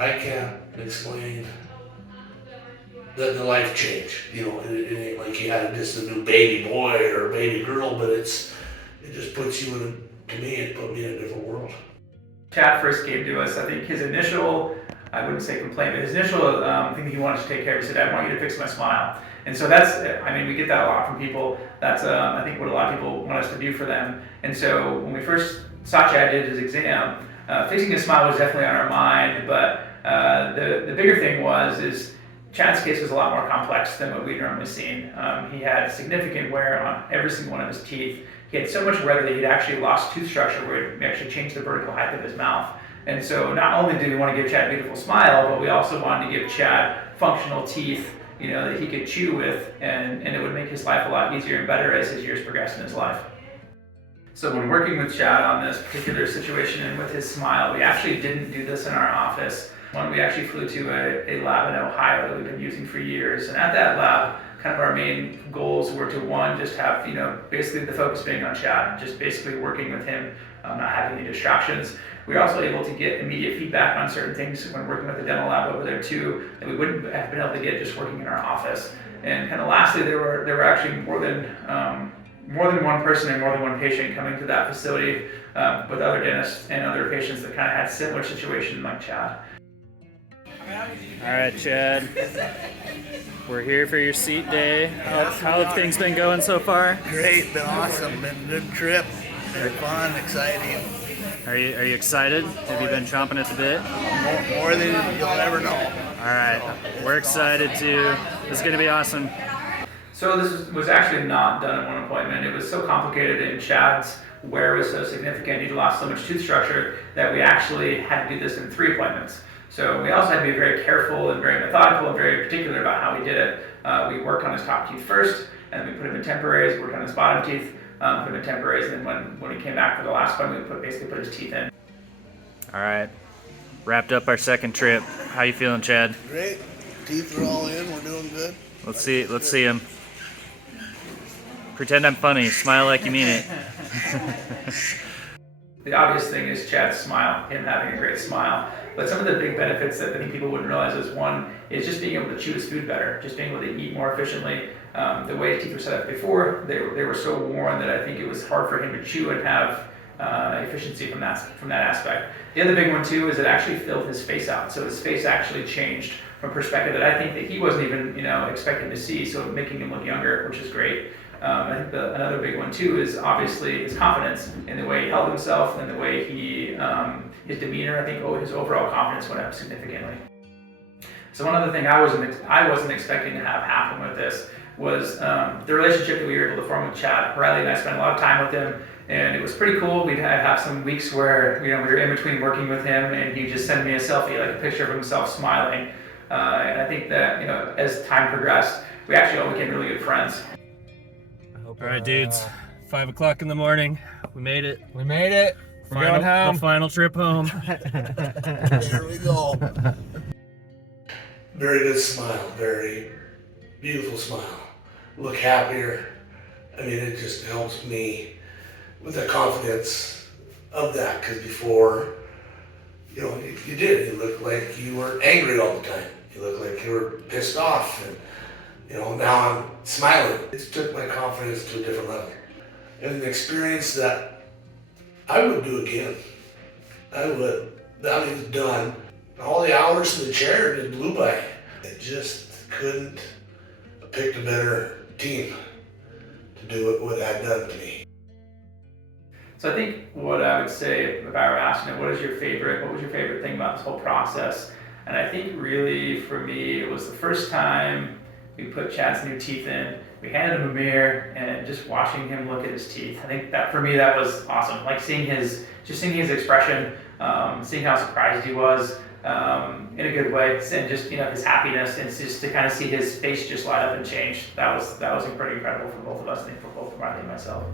I can't explain the life change. It ain't like he had just a new baby boy or a baby girl, but it just puts you to me, it put me in a different world. Chad first came to us, I think his initial, I wouldn't say complaint, but his initial thing that he wanted to take care of, he said, I want you to fix my smile. And so that's, we get that a lot from people. That's, I think, what a lot of people want us to do for them. And so when we first saw Chad did his exam, fixing his smile was definitely on our mind, but the bigger thing is Chad's case was a lot more complex than what we'd normally seen. He had significant wear on every single one of his teeth. He had so much wear that he'd actually lost tooth structure where it actually changed the vertical height of his mouth. And so not only did we want to give Chad a beautiful smile, but we also wanted to give Chad functional teeth, that he could chew with, and it would make his life a lot easier and better as his years progressed in his life. So when working with Chad on this particular situation and with his smile, we actually didn't do this in our office. We actually flew to a lab in Ohio that we've been using for years. And at that lab, kind of our main goals were to, one, just have, basically the focus being on Chad, just basically working with him, not having any distractions. We were also able to get immediate feedback on certain things when working with the dental lab over there too, that we wouldn't have been able to get just working in our office. And kind of lastly, there were actually more than one person and more than one patient coming to that facility with other dentists and other patients that kind of had similar situations like Chad. All right, Chad. We're here for your seat day. How have things been going so far? Great, been awesome, been a good trip. Very fun, exciting. Are you excited? Have you been chomping at the bit? More than you'll ever know. All right, we're excited too. This is going to be awesome. So this was actually not done in one appointment. It was so complicated, and Chad's wear was so significant, he'd lost so much tooth structure that we actually had to do this in 3 appointments. So we also had to be very careful and very methodical and very particular about how we did it. We worked on his top teeth first, and then we put him in temporaries, worked on his bottom teeth, put him in temporaries, and then when he came back for the last one, we basically put his teeth in. All right, wrapped up our second trip. How you feeling, Chad? Great, teeth are all in, we're doing good. Let's see him. Pretend I'm funny, smile like you mean it. The obvious thing is Chad's smile, him having a great smile. But some of the big benefits that I think people wouldn't realize is, one, is just being able to chew his food better, just being able to eat more efficiently. The way his teeth were set up before, they were so worn that I think it was hard for him to chew and have efficiency from that aspect. The other big one too is it actually filled his face out. So his face actually changed from a perspective that I think that he wasn't even expecting to see, so making him look younger, which is great. I think another big one too is obviously his confidence in the way he held himself and the way he, his demeanor. I think his overall confidence went up significantly. So one other thing I wasn't expecting to have happen with this was the relationship that we were able to form with Chad. Riley and I spent a lot of time with him, and it was pretty cool. We'd have some weeks where we were in between working with him, and he'd just send me a selfie, like a picture of himself smiling. And I think that as time progressed, we actually all became really good friends. All right, dudes. 5 o'clock in the morning. We made it. We made it. We're going home. The final trip home. There we go. Very good smile, very beautiful smile. Look happier. It just helps me with the confidence of that, because before, you looked like you were angry all the time. You looked like you were pissed off, and now I'm smiling. It took my confidence to a different level. And an experience that I would do again. I would. That was done. All the hours in the chair just blew by. I just couldn't have picked a better team to do what had done to me. So I think what I would say if I were asking what was your favorite thing about this whole process? And I think really for me, it was the first time we put Chad's new teeth in, we handed him a mirror, and just watching him look at his teeth. I think that for me, that was awesome. Like seeing his expression, seeing how surprised he was in a good way, and just his happiness, and just to kind of see his face just light up and change. That was pretty incredible for both of us, I think, for both Riley and myself.